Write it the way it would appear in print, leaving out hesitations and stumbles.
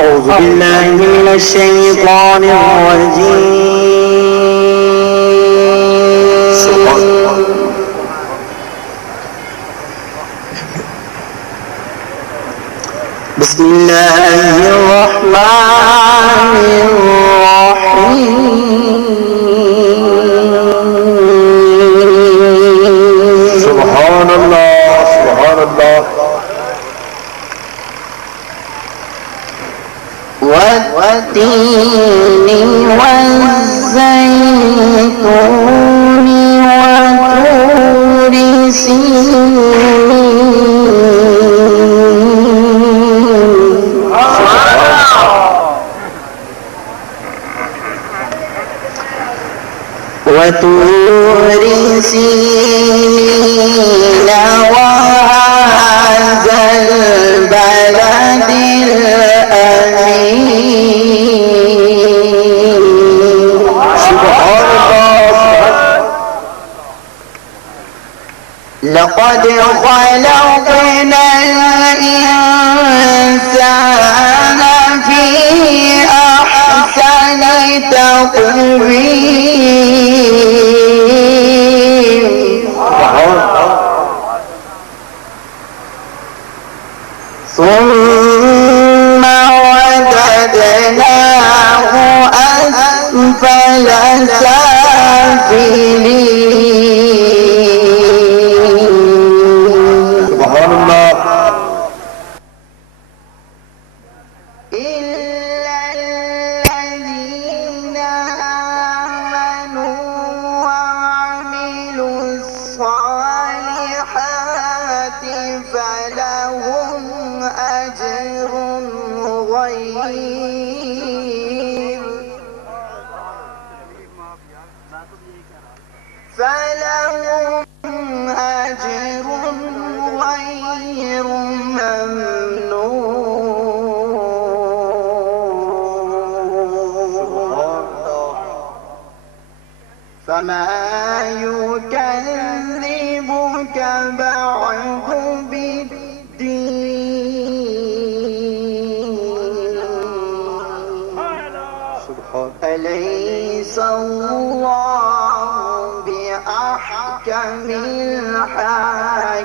أعوذ بالله من الشيطان الرجيم. بسم الله الرحمن الرحيم. سبحان الله سبحان الله. والتين والزيتون وطور سينين وطور سينين وهذا البلد الأمين. سبحان الله. لقد خلقنا الإنسان في أحسن تقويم. ثم رددناه أسفل سافلين. سبحان الله. إلا الذين آمنوا وعملوا الصالحات فلهم أجر غير ممنون. فما يكذبك بعد بالدين. أليس الله بأحكم الحاكمين.